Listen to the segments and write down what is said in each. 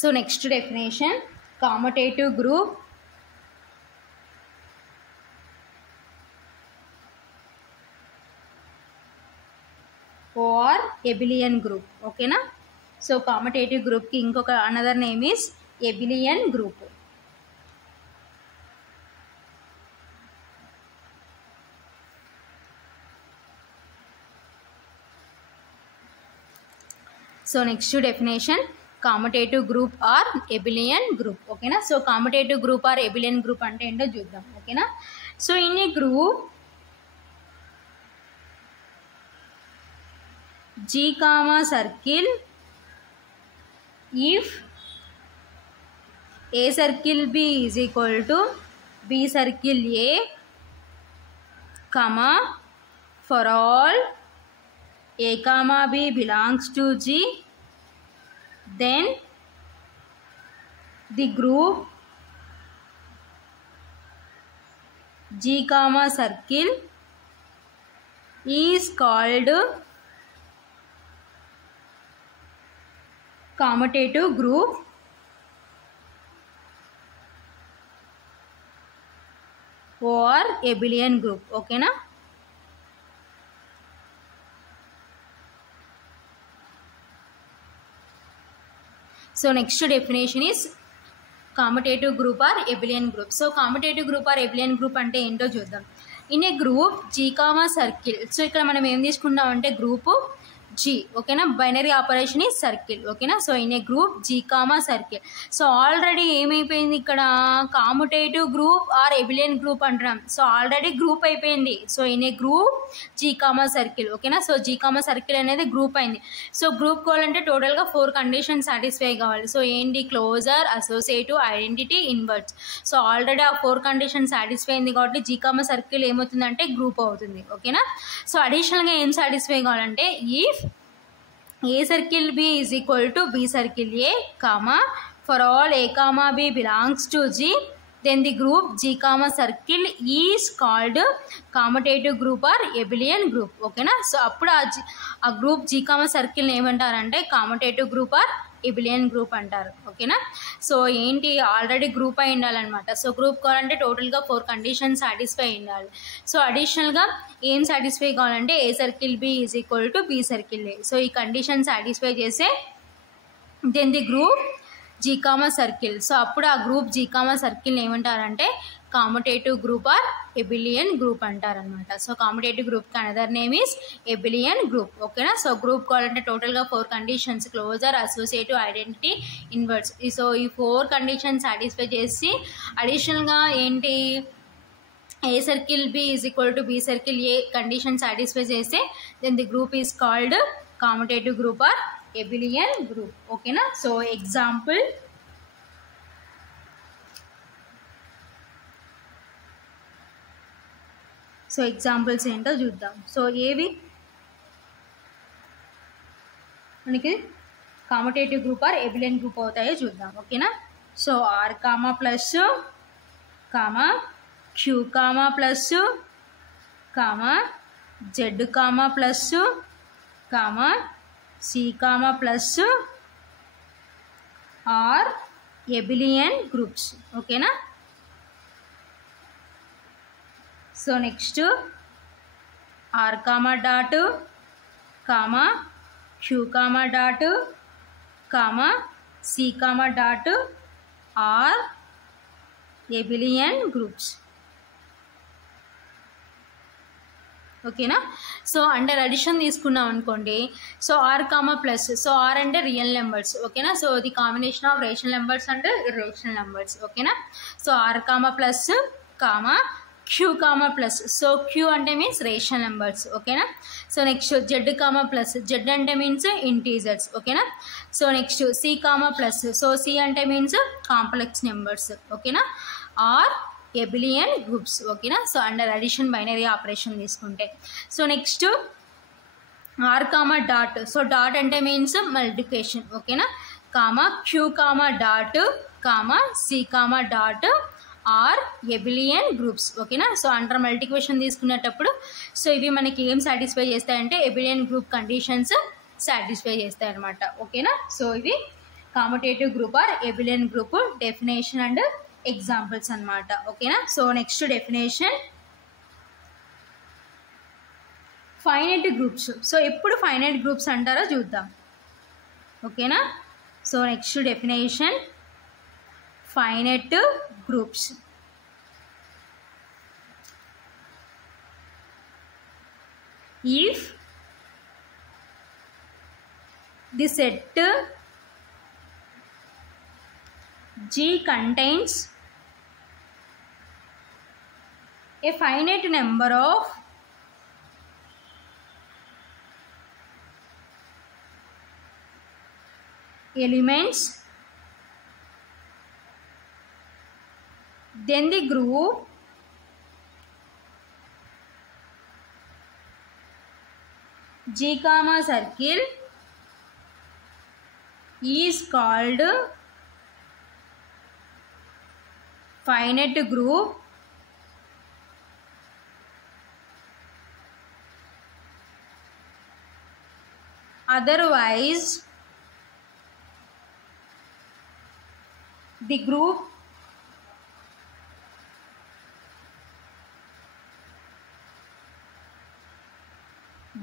So next definition, commutative group or abelian group. Okay na? So commutative group ki inkoka another name is abelian group. So next definition, commutative group or abelian group. Okay na? So commutative group or abelian group ante ento chuddam. Okay na? So in a group G comma circle, if A circle B is equal to B circle A, comma, for all A comma B belongs to G, then the group G comma circle is called commutative group or abelian group. Okay na? So next definition is commutative group or abelian group. So commutative group or abelian group ante ento chuddam. In a group G comma circle, so ikkada manam em teeskunnam ante group G. Okay na? Binary operation is circle. Okay na? So in a group G comma circle. So already ఏమైపోయింది ఇక్కడ commutative group or abelian group అంటున్నాం. So already group అయిపోయింది. So in a group G comma circle. ఓకేనా? So G comma circle అనేది group అయింది. So group కావాలంటే టోటల్గా 4 conditions satisfy కావాలి. సో ఏంటి? Closure, associative, identity, inverse. So already ఆ 4 కండిషన్స్ సాటిస్ఫై అయింది కాబట్టి G comma circle ఏమవుతుందంటే గ్రూప్ అవుతుంది. ఓకేనా? సో అడిషనల్గా ఏం సాటిస్ఫై కావాలంటే if A circle B is equal to B circle A, comma, for all A comma B belongs to G, then the group G comma circle is called commutative group or abelian group. Okay na? So appudu ఆ group G comma circle ఏమంటారంటే commutative group or abelian group అంటారు. ఓకేనా? So ఏంటి? Already group అయి ఉండాలన్నమాట. So group కావాలంటే టోటల్గా 4 conditions satisfy ఉండాలి. సో అడిషనల్గా ఏం సాటిస్ఫై కావాలంటే A circle B is equal to B circle A. So ఈ కండిషన్ సాటిస్ఫై చేస్తే then the group G comma circle. So అప్పుడు ఆ గ్రూప్ G comma circle ఏమంటారంటే commutative group or abelian group అంటారనమాట. సో commutative group కి another name is abelian group. ఓకేనా? So group కావాలంటే టోటల్గా 4 conditions, closure, associative, identity, inverse. So ఈ 4 conditions satisfy చేసి అడిషనల్గా ఏంటి? A circle B is equal to B circle A condition satisfy చేస్తే then the group is called commutative group or abelian group. ఓకేనా? So example, so examples ఏంటో చూద్దాం. So ఏవి మనకి commutative group or abelian group అవుతాయో చూద్దాం. ఓకేనా? So R comma plus comma Q comma plus comma Z comma plus comma C comma plus are abelian groups. ఓకేనా? So next R comma dot comma Q comma dot comma C comma dot are abelian groups. ఓకేనా? So under addition తీసుకున్నాం అనుకోండి. So R comma plus, so R అంటే real numbers. ఓకేనా? So the combination of rational numbers and irrational numbers. ఓకేనా? So R comma plus comma Q comma plus, so Q అంటే means rational numbers. ఓకేనా? So next Z comma plus, Z అంటే means integers. ఓకేనా? So next C comma plus, so C అంటే means complex numbers. ఓకేనా? Are abelian groups. ఓకేనా? So under addition binary operation తీసుకుంటే. So next R comma dot, so dot అంటే means multiplication. ఓకేనా? Comma Q comma dot comma C comma dot are abelian groups. ఓకేనా? So under multiplication తీసుకునేటప్పుడు so ఇవి మనకి ఏం సాటిస్ఫై చేస్తాయంటే abelian గ్రూప్ కండిషన్స్ సాటిస్ఫై చేస్తాయి అన్నమాట. ఓకేనా? సో ఇవి commutative group or abelian group definition and examples అన్నమాట. ఓకేనా. So next definition finite groups. So ఎప్పుడు ఫైనైట్ గ్రూప్స్ అంటారో చూద్దాం. ఓకేనా. So next definition finite groups. If the set G contains a finite number of elements, then the group G comma circle is called finite group. Otherwise the group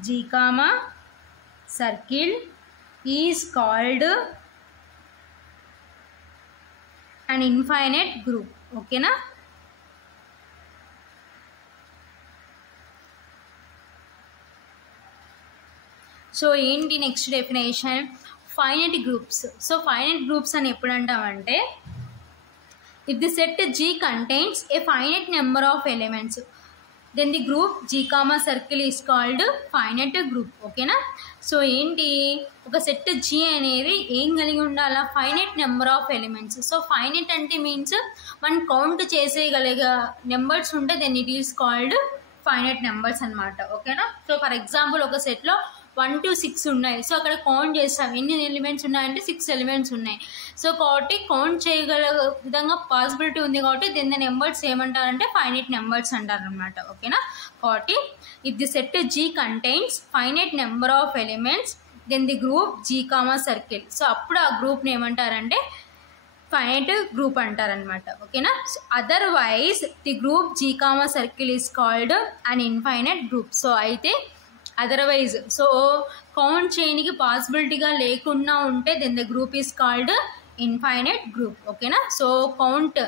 G comma circle is called an infinite group. Okay na. So ఏంటి next definition finite groups. So finite groups అని ఎప్పుడు అంటామంటే if the set G contains a finite number of elements then the group G comma circle is called finite group. ఓకేనా. So ఏంటి ఒక set G అనేది ఏం కలిగి ఉండాలా finite number of elements. So finite అంటే మీన్స్ మనం కౌంట్ చేసేయగలిగే నెంబర్స్ ఉంటే then it is called finite numbers అనమాట. ఓకేనా. సో ఫర్ ఎగ్జాంపుల్ ఒక సెట్లో 1 to 6 ఉన్నాయి. సో అక్కడ కౌంట్ చేస్తాం ఎన్ని ఎలిమెంట్స్ ఉన్నాయంటే 6 ఎలిమెంట్స్ ఉన్నాయి. సో కాబట్టి కౌంట్ చేయగల విధంగా పాసిబిలిటీ ఉంది కాబట్టి దెన్ ద నెంబర్స్ ఏమంటారంటే ఫైనైట్ నెంబర్స్ అంటారు అనమాట. ఓకేనా. కాబట్టి if the set G contains finite number of elements then the group G comma circle. So అప్పుడు ఆ గ్రూప్ని ఏమంటారంటే ఫైనైట్ గ్రూప్ అంటారనమాట. ఓకేనా. Otherwise the group G comma circle is called an infinite group. So అయితే అదర్వైజ్ సో కౌంట్ చేయడానికి పాసిబిలిటీగా లేకుండా ఉంటే then the group is called infinite group. ఓకేనా. సో కౌంట్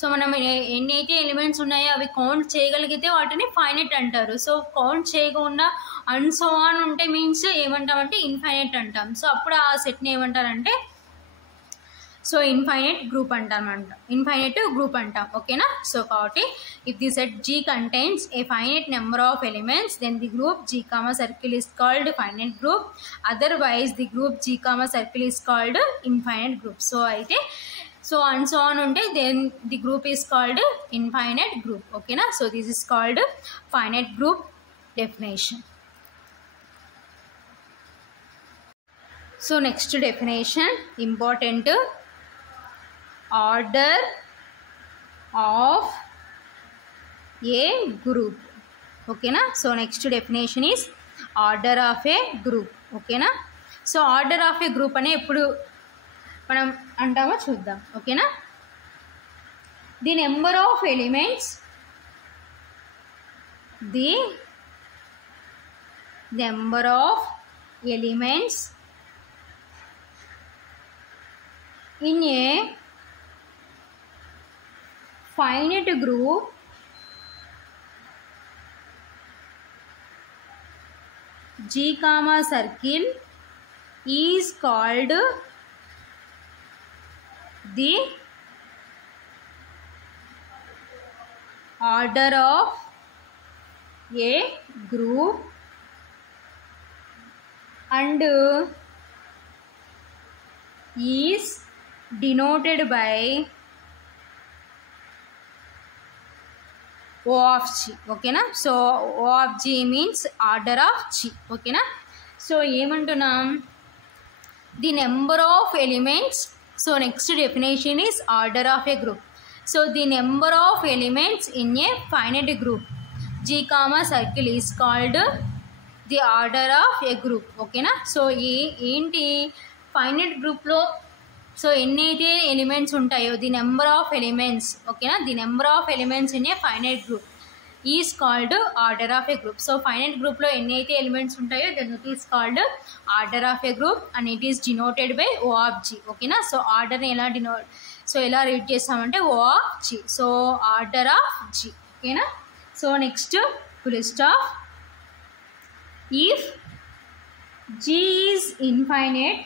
సో మనం ఎన్నైతే ఎలిమెంట్స్ ఉన్నాయో అవి కౌంట్ చేయగలిగితే వాటిని ఫైనైట్ అంటారు. సో కౌంట్ చేయకుండా అండ్ సో ఆన్ ఉంటే మీన్స్ ఏమంటామంటే ఇన్ఫైనైట్ అంటాం. సో అప్పుడు ఆ సెట్ని ఏమంటారంటే సో ఇన్ఫైనైట్ గ్రూప్ అంటామంట, ఇన్ఫైనైట్ గ్రూప్ అంటాం. ఓకేనా. సో కాబట్టి if the set G contains a finite number of elements then the group G comma circle is called finite group. Otherwise the group G comma circle is called infinite group. So అయితే so and so on ఉంటే then the group is called infinite group. ఓకేనా. So this is called finite group definition. So next definition important order of a group. Okay na. So next definition is order of a group. Okay na. So order of a group ane eppudu manam antamo chuddam. Okay na. The number of elements, the number of elements in a finite group G comma circle is called the order of a group and is denoted by O of G. Okay na. So O of G means order of G. Okay na. So ఏమంటున్నాం the number of elements. So next definition is order of a group. So the number of elements in a finite group G comma circle is called the order of a group. Okay na. So ఏంటి finite గ్రూప్లో so ఎన్నైతే elements ఉంటాయో the number of elements, ఓకేనా, the number of elements in a finite group is called order of a group. So finite గ్రూప్లో ఎన్నైతే elements ఉంటాయో then it is called order of a group and it is denoted by O of G. ఓకేనా, so ఆర్డర్ని ఎలా read చేస్తామంటే O of G. So order of G. ఓకేనా, so next full stop. If G is infinite,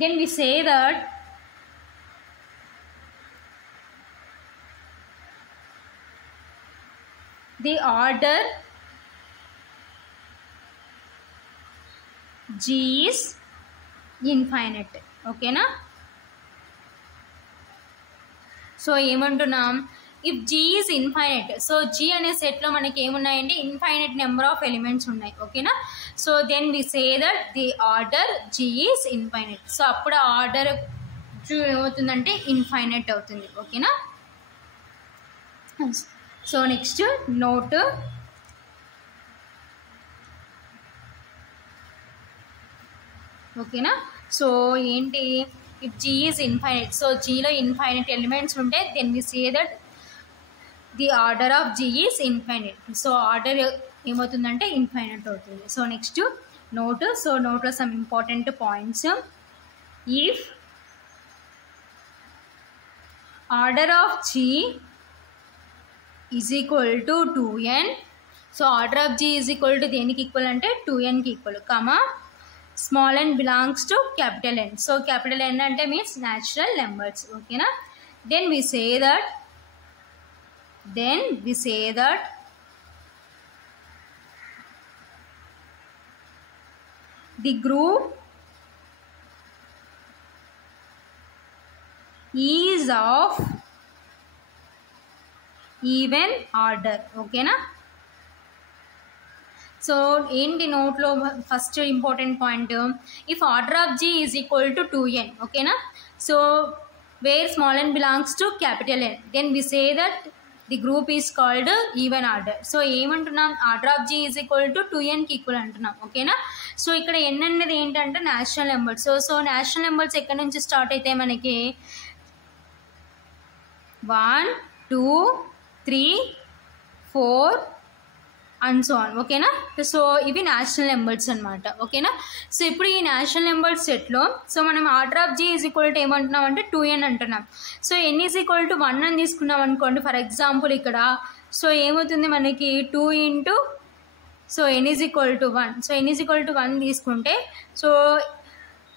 then we say that the order G is infinite. ఓకేనా, so ఏమంటున్నాం, if G is infinite, so G అనే సెట్లో మనకి ఏమున్నాయంటే infinite number of elements ఉన్నాయి. ఓకేనా, so then we say that the order G is infinite. So అప్పుడు ఆ ఆర్డర్ ఏమవుతుందంటే ఇన్ఫైనైట్ అవుతుంది. ఓకేనా, సో నెక్స్ట్ నోట్. ఓకేనా, సో ఏంటి, if G is infinite, so Gలో ఇన్ఫైనైట్ ఎలిమెంట్స్ ఉంటే then we say that the order of G is infinite. So order ఏమవుతుందంటే ఇన్ఫైనైట్ అవుతుంది. So next note. సో నోట్లో some important points. If order of G is equal to 2n, so order of G is equal to దేనికి equal అంటే 2nకి equal, comma small n belongs to capital N. So capital N అంటే means natural numbers. ఓకేనా, then we say that the group is of even order. ఓకేనా, so ఏంటి నోట్లో first important point, if order of G is equal to 2n. ఓకేనా, so where small n belongs to capital N, then we say that the group is called even order. So ఏమంటున్నాం, order of G is equal to 2nకి equal అంటున్నాం. ఓకేనా, so ఇక్కడ n అనేది ఏంటంటే natural numbers. So natural numbers ఎక్కడి నుంచి start అయితే మనకి 1 2 3 4 అండ్ సో ఆన్. ఓకేనా, సో ఇవి నేషనల్ నెంబర్స్ అనమాట. ఓకేనా, సో ఇప్పుడు ఈ నేషనల్ నెంబర్స్ సెట్లో సో మనం order of G is equal to ఏమంటున్నాం అంటే 2n అంటున్నాం. So n is equal to 1 అని తీసుకున్నాం అనుకోండి ఫర్ ఎగ్జాంపుల్ ఇక్కడ. సో ఏమవుతుంది మనకి 2 into, so n is equal to 1. So n is equal to 1 తీసుకుంటే so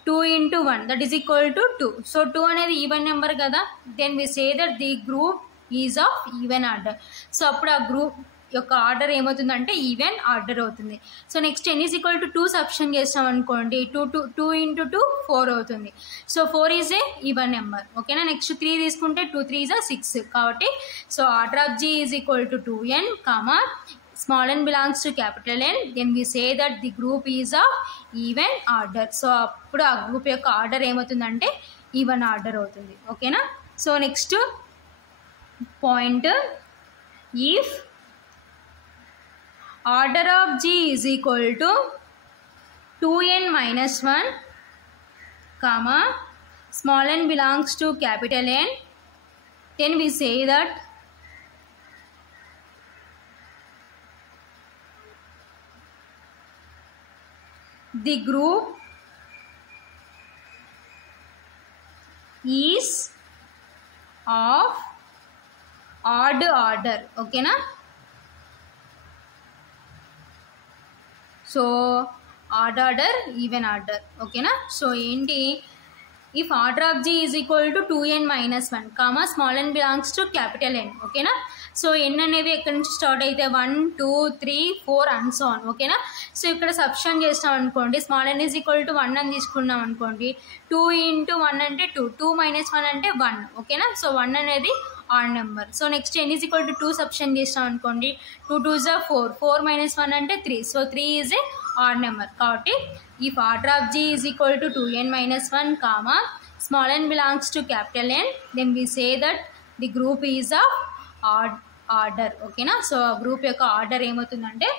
2 into 1 that is equal to 2. So 2 అనేది ఈవెన్ నెంబర్ కదా, then we say that the group is of even order. So అప్పుడు ఆ group యొక్క order ఏమవుతుందంటే even order అవుతుంది. So next n is equal to 2 substitute చేస్తాం అనుకోండి, 2 into 2 4 అవుతుంది. So 4 is a even number. ఓకేనా, నెక్స్ట్ 3 తీసుకుంటే 2 3 ఈజ్ 6. కాబట్టి so order of G is equal to 2n, comma small n belongs to capital N, then we say that the group is of even order. So అప్పుడు ఆ group యొక్క order ఏమవుతుందంటే even order అవుతుంది. ఓకేనా, so next point, if order of G is equal to 2n minus 1, comma small n belongs to capital N, then we say that the group is of odd order. Okay na, so odd order even order. ఓకేనా, so ఏంటి, if order of G is equal to 2n minus 1, comma small n belongs to capital N. ఓకేనా, so n అనేవి ఎక్కడి నుంచి start అయితే 1 2 3 4 and so on. ఓకేనా, so ఇక్కడ సబ్స్టిట్యూట్ చేస్తాం అనుకోండి, small n is equal to 1 అని తీసుకున్నాం అనుకోండి, 2 ఇంటూ 1 అంటే 2, 2 మైనస్ 1 అంటే 1. ఓకేనా, సో 1 అనేది odd number. So next n is equal to 2 substitute చేస్తాం అనుకోండి, 2 2 4, 4 మైనస్ 1 అంటే 3. So 3 is a odd number. కాబట్టి if order of G is equal to 2n minus 1, comma small n belongs to capital N, then we say that the group is of odd order. ఓకేనా, so group యొక్క order ఏమవుతుందంటే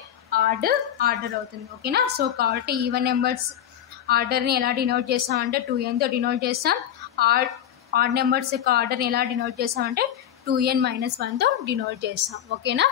order అవుతుంది. ఓకేనా. So కాబట్టి even numbers ఆర్డర్ని ఎలా డినోట్ చేస్తామంటే 2nతో డినోట్ చేస్తాం. ఆడ్ నెంబర్స్ యొక్క ఆర్డర్ని ఎలా డినోట్ చేస్తామంటే 2n - 1తో డినోట్ చేస్తాం. ఓకేనా.